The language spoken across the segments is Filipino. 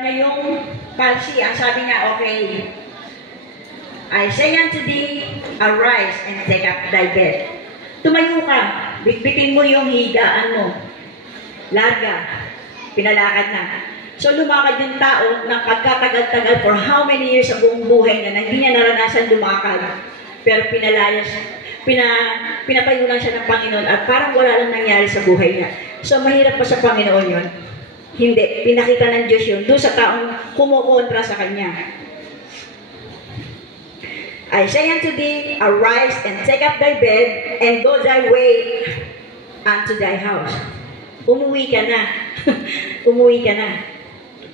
niya yung palsy. Ang sabi niya, okay, I say unto thee, arise and take up thy bed. Tumayo ka, bitbitin mo yung higaan mo. Larga, pinalakad na. So lumakad yung tao na pagkatagal-tagal for how many years sa buong buhay na hindi niya naranasan lumakad. Pero pinatayo lang siya ng Panginoon at parang wala lang nangyari sa buhay niya. So mahirap pa sa Panginoon yun. Hindi, pinakita ng Diyos yun doon sa taong kumukontra sa Kanya. I say unto thee, arise and take up thy bed and go thy way unto thy house. Umuwi ka na. Umuwi ka na.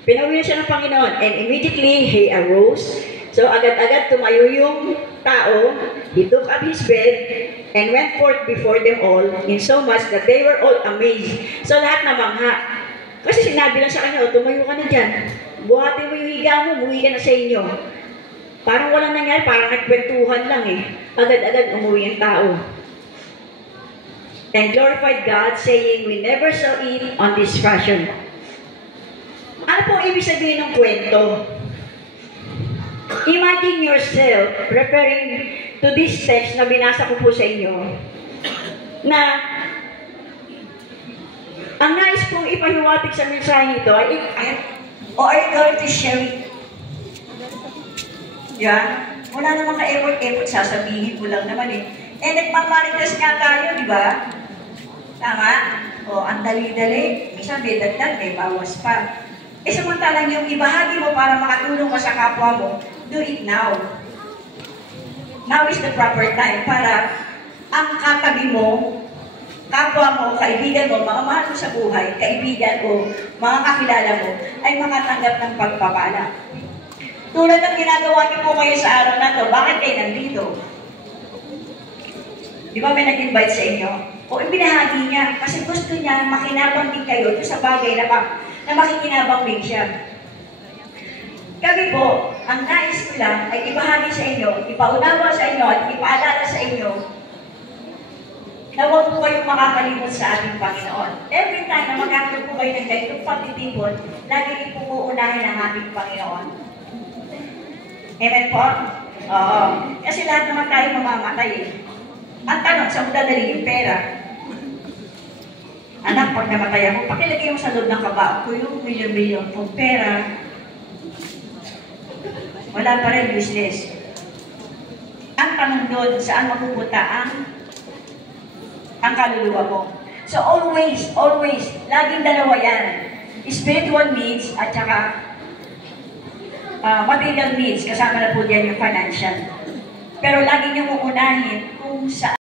Pinauwi na siya ng Panginoon. And immediately, he arose. So, agad-agad tumayo yung tao. He took up his bed and went forth before them all, in so much that they were all amazed. So, lahat namangha. Kasi sinabi lang sa kanya, tumayo ka na dyan. Buhatin mo yung higa mo, umuwi ka na sa inyo. Parang walang nangyari, parang nagkwentuhan lang eh. Agad-agad umuwi ang tao. And glorified God, saying, we never saw it on this fashion. Ano pong ibig sabihin ng kwento? Imagine yourself, referring to this text na binasa ko po sa inyo, na ang nais pong ipahiwatig sa mensahe nito ay, or are you going to share it? Yan. Wala namang ka-effort, sasabihin ko lang naman eh. Eh, nagpaparitas nga tayo, di ba? Tama? O, ang dali-dali. Minsan may dagdag, may bawas pa. Eh, samantalang yung ibahagi mo para makatulong ka sa kapwa mo, do it now. Now is the proper time para ang katabi mo, kapwa mo, kaibigan mo, mga mahal mo sa buhay, kaibigan o mga kakilala mo, ay makatanggap ng pagpapala. Tulad ng ginagawa niyo po kayo sa araw na to, bakit kayo nandito? Di ba may nag-invite sa inyo? O ibinahagi niya, kasi gusto niya makinabang din kayo sa bagay na makikinabang din siya. Kami po, ang nais ko lang ay ibahagi sa inyo, ipaunawa sa inyo at ipaalala sa inyo na huwag po kayong makakalimot sa ating Panginoon. Every time na magkakaroon po kayo ng ganitong pagtitipon, lagi rin po uunahin ang ating Panginoon. Amen po? Oo. Kasi lahat naman tayo mamamatay eh. Ang tanong, saan mo dadali yung pera? Anak, pag namatay ako, pakilagay mo sa loob ng kabao ko yung milyon-milyon pong pera. Wala pa rin business. Ang tanong doon, saan mapupunta ang kaluluwa mo? So always, laging dalawa yan. Spiritual needs at saka material needs, kasama na po dyan yung financial. Pero lagi niyong uunahin kung saan